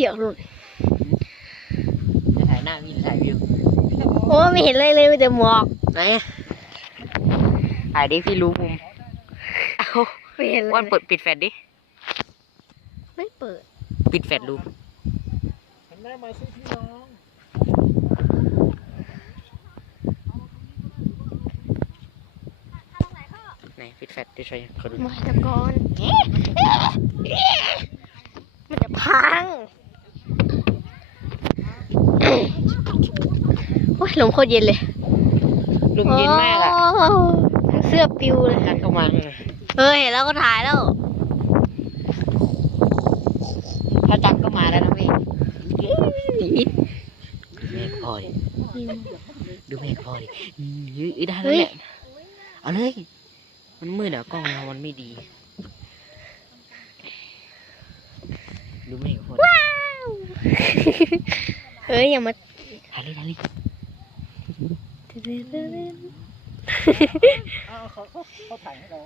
สียงหลุดจะถ่ายหน้าพี่หรือถ่ายวิวโอ้ไม่เห็นเลยเลยมีแต่หมอกไหนถ่ายดิพี่รู้มุมเอ้าไม่เห็นเลยวันเปิดปิดแฟลชดิ ไม่เปิด ปิดแฟลชดูหันหน้ามาสิพี่น้องไหนปิดแฟลชดิช่วยเขาดูมาตะกอนมันจะพังโอ้ย ลมโคตรเย็นเลยลมเย็นมากอะโอ้เสื้อปิวเลย กันก็มาเฮ้ยเห็นแล้วก็ถ่ายแล้ว ถ้าจังก็มาแล้วนะพี่แม่พลอยดูแม่พลอยยืดได้แล้วเนี่ยเอาเลย มันมืดอะกล้องเรามันไม่ดี ดูแม่พลอยเฮ้ยอย่ามาถ่ายเลยถ่ายเลย อ้าวเขาเขาเขาถ่ายให้เรา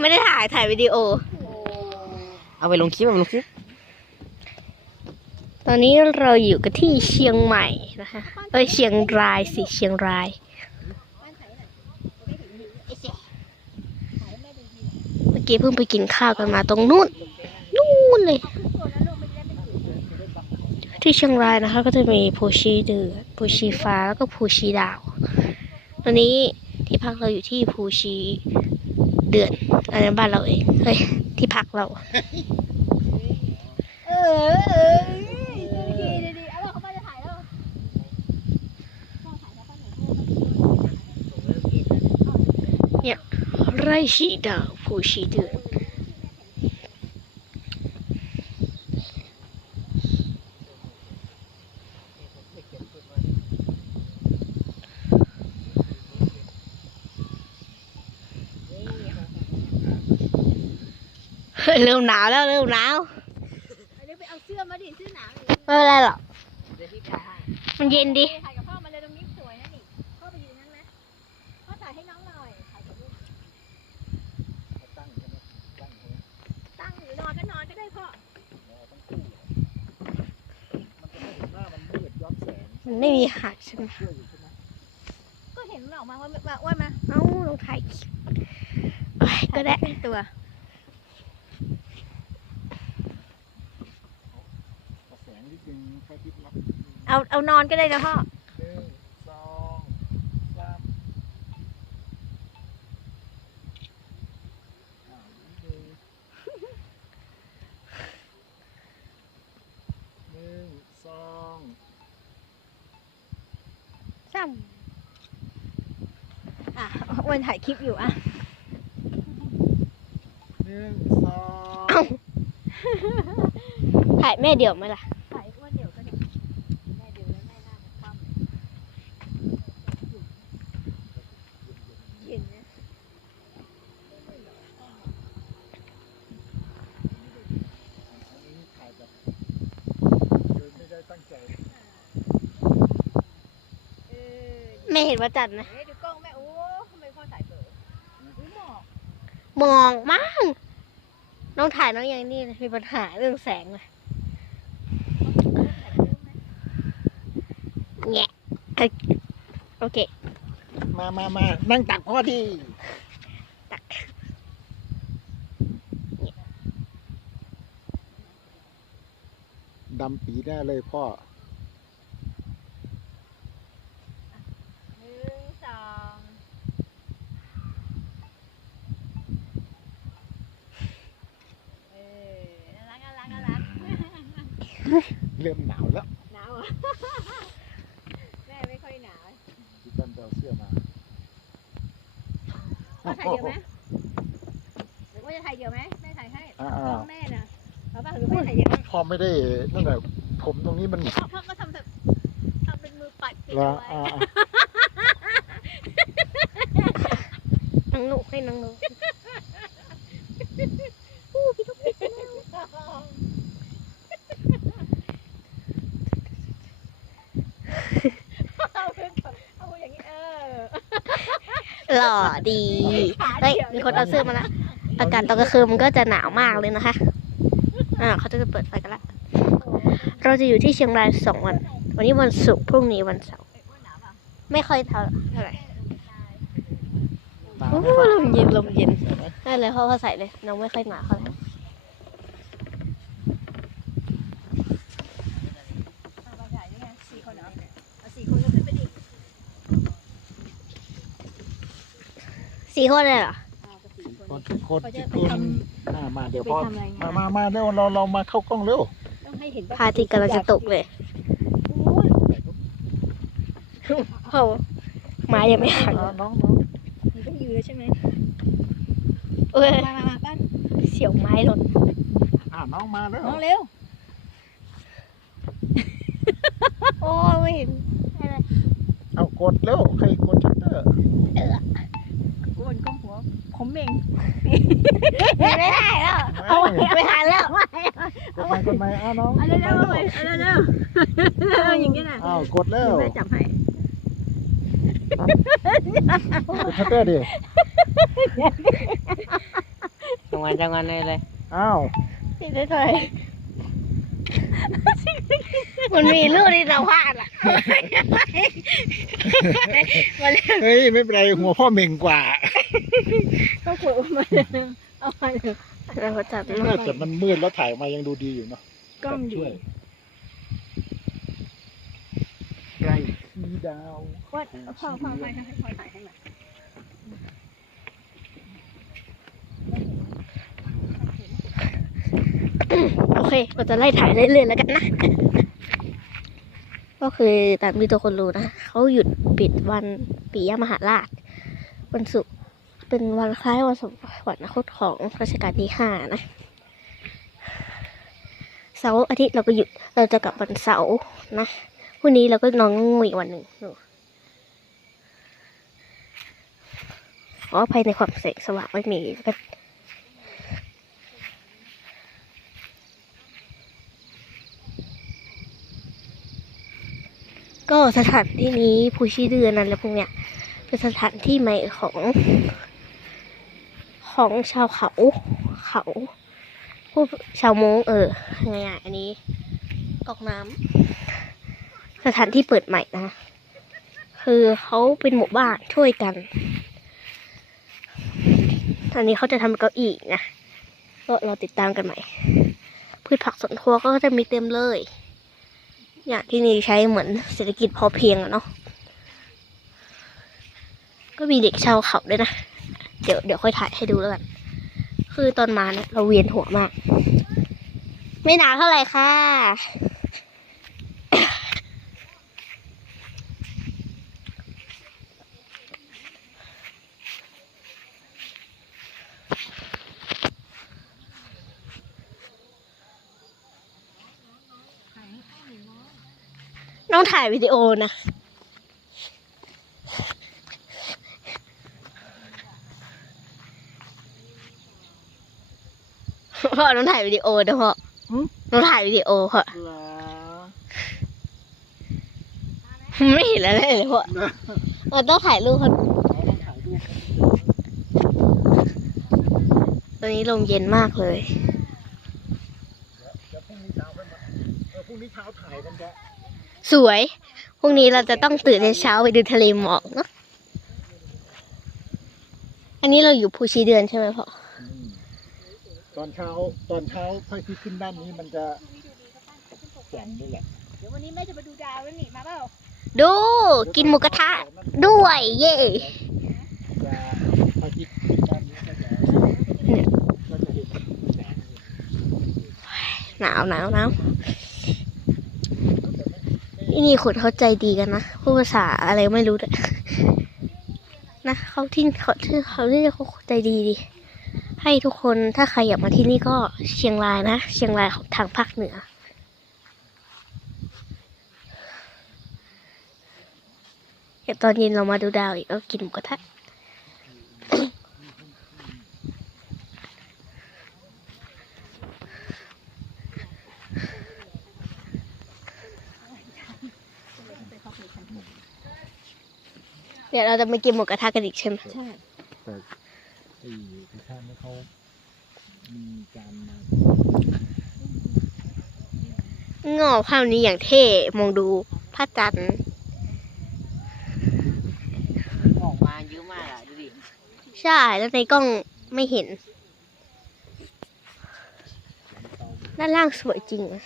ไม่ได้ถ่ายถ่ายวิดีโอ เอาไปลงคลิปเอาไปลงคลิปตอนนี้เราอยู่กันที่เชียงใหม่นะคะเอ้ยเชียงรายสิเชียงรายเมื่อกี้เพิ่งไปกินข้าวกันมาตรงนู้นนู่นเลย ที่เชียงรายนะคะ ก็จะมีภูชีเดือดภูชีฟ้าแล้วก็ภูชีดาวตอนนี้ที่พักเราอยู่ที่ภูชีเดือดอันนั้นบ้านเราเองเฮ้ยที่พักเราเออเนี่ยไร่ชีดาวภูชีเดือด เฮ้ยเริ่มหนาวแล้วเริ่มหนาวอันนี้ไปเอาเสื้อมาดิเสื้อหนาวไม่เป็นไรหรอกเดี๋ยวพี่ถ่ายให้มันเย็นดิถ่ายกับพ่อมาเลยตรงนี้สวยนะนี่พ่อไปยืนนั้นนะพ่อถ่ายให้น้องหน่อยถ่ายกับลูกตั้งใช่ไหมตั้งใช่ไหมตั้งหรือนอนก็นอนก็ได้พ่อเราต้องคู่มันจะไม่เห็นหน้ามันมืดย้อนแสงมันไม่มีหักใช่ไหมเชื่ออยู่ใช่ไหมก็เห็นมันออกมาว่าว่าอ้วนมาเอ้าลองถ่ายคลิปโอ้ยก็ได้เป็นตัว ข อแสงนิดนึงแค่ทิศรับเอาเอานอนก็ได้นะพ่อหนึ่งสองสามอ่านิดนึงหนึ่งสองซ้ำอะอ้วนถ่ายคลิปอยู่อะ หนึ่งสองเอ้าถ่ายแม่เดี่ยวไหมล่ะ ถ่ายอ้วนเดี๋ยวก็เดี๋ยวแม่เดี๋ยวแล้วแม่หน้าจะคว่ำเย็นนะ อันนี้ถ่ายแบบโดยไม่ได้ตั้งใจ เออ แม่ เห็นว่าจัดนะ เฮ้ยดูกล้องแม่โอ้ทำไมพ่อถ่ายเบอร์อุ้ยหมอกมองมั่งน้องถ่ายน้องยังนี่เลยมีปัญหาเรื่องแสงเลยแงะเอ้ยโอเค มามามานั่งตักพ่อที่ตัก ดำปีแน่เลยพ่อ หนึ่งสองเออน่ารักน่ารักน่ารัก เริ่มหนาวแล้วหนาวเหรอะแม่ไม่ค่อยหนาวที่กันไปเอาเสื้อมาพ่อถ่ายเดียวไหมหรือว่าจะถ่ายเดียวไหมแม่ถ่ายให้อ่าพ่อแม่น่ะเอาป่ะหรือแม่ถ่ายเดียวๆพ่อไม่ได้นั่นแหละผมตรงนี้มันพ่อพ่อก็ทำแบบทำเป็นมือเปปัดปิดเหรอเอาไว้อ่าน้องหนูให้น้องหนู เอาเพื่อนก่อนเอาอย่างนี้เออ หล่อดีเฮ้ยมีคนเอาเสื้อมาละอากาศตอนกลางคืนมันก็จะหนาวมากเลยนะคะอ่าเขาจะเปิดไฟกันละเราจะอยู่ที่เชียงรายสองวัน วันนี้วันศุกร์พรุ่งนี้วันเสาร์ไม่ค่อยเท่าเท่าไหร่หนาวโอ้ไหมครับลมเย็นลมเย็นได้เลยเพราะเขาใส่เลยน้องไม่ค่อยหนาวเขาเลย เอาไปถ่ายนี่ไงสี่คนเหรอเอาสี่คนก็ขึ้นไปดิ สี่คนเลยเหรอเอาไปสี่คนคนสิบคนเขาจะสิบไปคนทอ่ามาเดี๋ยวไปพอทำอะไรงานมามามาเร็วเราเรามาเข้ากล้องเร็วต้องให้เห็นพระอาทิตย์กำลังจะตกเลยโอ้ยโอ้ไม้ยังไม่หักอ่าน้องน้องมันต้องยืนแล้วใช่ไหมเอ้ยมามามาป้านเสียวไม้หล่นอ่าน้องมาแล้วน้องเร็วโอ้ไม่เห็นเอากดเร็วใครกดชัตเตอร์อ้ วนก้มหัว ผมเองไม่ได้แล้วเอาไม่ทันแล้วกดไมค์กดไมค์อ้าน้องเอาเร็วๆเอาไปเอาเร็วๆเอาอย่างนี้นะอ้าวกดแล้วแม่จับให้กดชัตเตอร์ดิจังหวันจังหวันเลยเลยอ้าวสิได้เลยมันมีลูกที่เราพลาดอะเฮ้ย ไม่เป็นไรหัวพ่อเหม่งกว่า ก็ขวดมาเอามาเลยเราก็จับแต่มันมืดแล้วถ่ายออกมายังดูดีอยู่เนาะกล้องอยู่ช่วยไกลสีดาวว่าพ่อพ่อไปให้พ่อถ่ายให้หน่อยโอเคเราจะไล่ถ่ายเรื่อยๆแล้วกันนะ ก็คือตามที่ทุกคนรู้นะ เขาหยุดปิดวันปียมหาราช วันศุกร์ เป็นวันคล้ายวันสวรรคตของรัชกาลที่ห้านะเสาร์อาทิตย์เราก็หยุด เราจะกลับวันเสาร์นะพรุ่งนี้เราก็นอนงูอีกวันหนึ่งขออภัยในความแสงสว่างไม่มีก็ก็สถานที่นี้ภูชี้เดือนนั่นแหละพวกเนี้ยเป็นสถานที่ใหม่ของ ของชาวเขาเขาผู้ชาวมงเออไงอะอันนี้กอกน้ำสถานที่เปิดใหม่นะคือเขาเป็นหมู่บ้านช่วยกันอันนี้เขาจะทำเก้าอี้นะก็เราติดตามกันใหม่ พืชผักสวนครัวก็จะมีเต็มเลย อย่างที่นี่ใช้เหมือนเศรษฐกิจพอเพียงอะเนาะก็มีเด็กชาวเขาด้วยนะ เดี๋ยวเดี๋ยวค่อยถ่ายให้ดูแล้วกัน คือตอนมาเนี่ยเราเวียนหัวมาก ไม่หนาวเท่าไหร่ค่ะน้องถ่ายวิดีโอนะ พ่อน้องถ่ายวิดีโอนะพ่อน้องถ่ายวิดีโอพ่อเหรอไม่เห็นอะไรเลยพ่อเราต้องถ่ายรูปเขาเราต้องถ่ายรูปตอนนี้ลมเย็นมากเลยเดี๋ยวพรุ่งนี้เช้าค่อยมาเออพรุ่งนี้เช้าถ่ายกันจะสวย พรุ่งนี้เราจะต้องตื่นในเช้าไปดูทะเลหมอกเนาะ อันนี้เราอยู่ภูชีเดือนใช่ไหมพ่ออืม ตอนเช้าตอนเช้าค่อยที่ขึ้นด้านนี้มันจะแสงนี่แหละเดี๋ยววันนี้แม่จะมาดูดาวแล้วนี่มาเปล่าดูกินหมูกระทะด้วย เย่จะค่อยที่ขึ้นด้านนี้ก็จะก็จะเห็นแสงอยู่หนาวหนาวหนาวที่นี่คนเขาใจดีกันนะพูดภาษาอะไรไม่รู้ด้วยนะเขาที่เขาที่เขาที่เขาใจดีดี ให้ทุกคนถ้าใครอยากมาที่นี่ก็เชียงรายนะ เชียงรายของทางภาคเหนือ เดี๋ยวตอนเย็นเรามาดูดาวอีกแล้วกินหมูกระทะเดี๋ยวเราจะไปกินหมูกระทะกันอีกใช่ไหมใช่ แต่ไอ้ที่ท่านเนี่ยเขามีการมางอกภาพนี้อย่างเท่มองดูพระจันทร์ออกมาเยอะมากอะดูดิใช่แล้วในกล้องไม่เห็น ด้านล่างสวยจริงอะ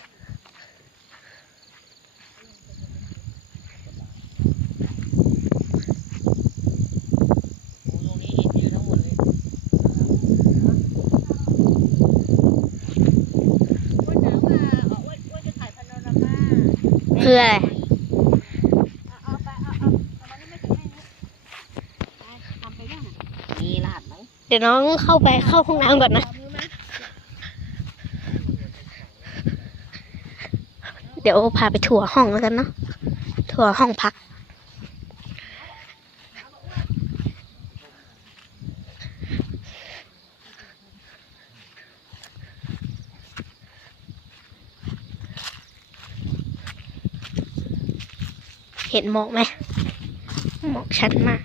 โอ้ตรงนี้เห็นวิวทั้งหมดเลย วันหนาวมาอ๋อวันวันจะถ่ายพาโนรามา คืออะไร เอาเอาไปเอาเอาเอามานี่ไม่ถึงให้นุ๊กไปทำไปยังอะ มีืออะไรเดี๋ยวน้องเข้าไปเข้าห้องน้ำก่อนนะเอามือมาเดี๋ยวพาไปทัวร์ห้องแล้วกันเนาะ ทัวร์ห้องพัก เห็นหมอกไหมหมอกชัดมาก